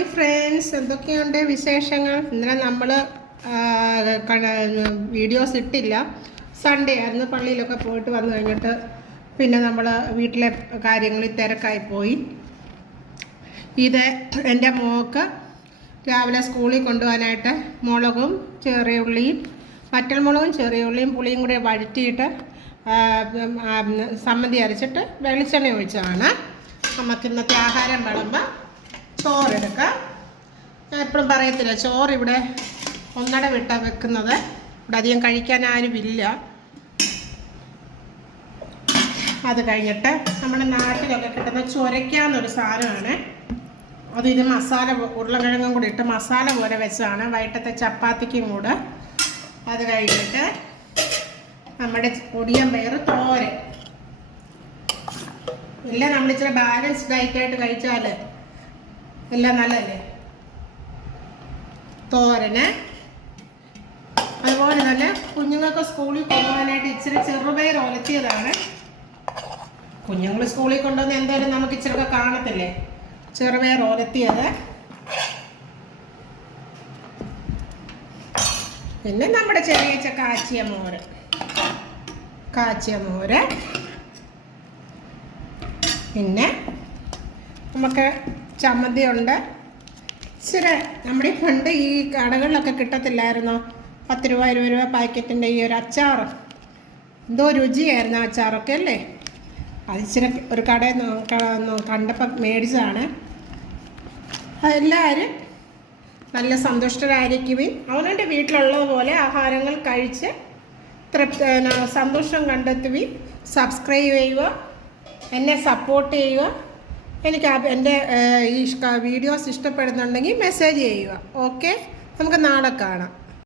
Hi friends, എന്തൊക്കെയുണ്ട് വിശേഷങ്ങൾ? ഇന്നലെ നമ്മൾ വീഡിയോസ് ഇട്ടില്ല. സൺഡേ ആയിരുന്നു, പള്ളിയിലൊക്കെ പോയിട്ട് വന്നു കഴിഞ്ഞിട്ട് പിന്നെ നമ്മൾ വീട്ടിലെ കാര്യങ്ങളിൽ തിരക്കായിപ്പോയി. ഇത് എൻ്റെ മോൾക്ക് രാവിലെ സ്കൂളിൽ കൊണ്ടുപോകാനായിട്ട് മുളകും ചെറിയ ഉള്ളിയും വറ്റൽമുളകും ചെറിയ ഉള്ളിയും പുളിയും കൂടെ വഴറ്റിയിട്ട് സമ്മന്തി അരച്ചിട്ട് വെളിച്ചെണ്ണ ഒഴിച്ചതാണ്. നമുക്ക് ഇന്നത്തെ ആഹാരം വിളമ്പ് ചോറെടുക്കാം. ഞാൻ എപ്പോഴും പറയത്തില്ല, ചോറ് ഇവിടെ ഒന്നട വിട്ടാണ് വെക്കുന്നത്. ഇവിടെ അധികം കഴിക്കാൻ ആരുമില്ല. അത് കഴിഞ്ഞിട്ട് നമ്മുടെ നാട്ടിലൊക്കെ കിട്ടുന്ന ചൊരയ്ക്കാന്നൊരു സാധനമാണ്. ഇത് മസാല ഉരുളക്കിഴങ്ങും കൂടി ഇട്ട് മസാല പോലെ വെച്ചാണ് വൈകിട്ടത്തെ ചപ്പാത്തിക്കും കൂടെ. അത് കഴിഞ്ഞിട്ട് നമ്മുടെ ഒടിയൻ പയർ തോരൻ. എല്ലാം നമ്മളിച്ചിരി ബാലൻസ് ഡയറ്റായിട്ട് കഴിച്ചാൽ എല്ലാം നല്ലതല്ലേ. തോരന്, അതുപോലെ തന്നെ കുഞ്ഞുങ്ങൾക്ക് സ്കൂളിൽ കൊണ്ടുപോകാനായിട്ട് ഇച്ചിരി ചെറുപയർ ഒലത്തിയതാണ്. കുഞ്ഞുങ്ങൾ സ്കൂളിൽ കൊണ്ടുവന്ന് എന്തായാലും നമുക്ക് ഇച്ചിരിയൊക്കെ കാണത്തില്ലേ. ചെറുപയർ ഒലത്തിയത്, പിന്നെ നമ്മുടെ ചെറിയ കാച്ചിയ മോര്, പിന്നെ നമുക്ക് ചമ്മന്തി ഉണ്ട്. ഇച്ചിരി നമ്മുടെ പണ്ട് ഈ കടകളിലൊക്കെ കിട്ടത്തില്ലായിരുന്നോ, 10 രൂപ 20 രൂപ പാക്കറ്റിൻ്റെ ഈ ഒരു അച്ചാർ. എന്തോ രുചിയായിരുന്നു ആ അച്ചാറൊക്കെ അല്ലേ. അതിച്ചിരി ഒരു കടയിൽ കണ്ടപ്പോൾ മേടിച്ചതാണ്. അതെല്ലാവരും നല്ല സന്തുഷ്ടരായിരിക്കുകയും അവനവൻ്റെ വീട്ടിലുള്ളതുപോലെ ആഹാരങ്ങൾ കഴിച്ച് സന്തോഷം കണ്ടെത്തുകയും സബ്സ്ക്രൈബ് ചെയ്യുക, എന്നെ സപ്പോർട്ട് ചെയ്യുക. എനിക്ക് എൻ്റെ ഈ വീഡിയോസ് ഇഷ്ടപ്പെടുന്നുണ്ടെങ്കിൽ മെസ്സേജ് ചെയ്യുക. ഓക്കെ, നമുക്ക് നാളെ കാണാം.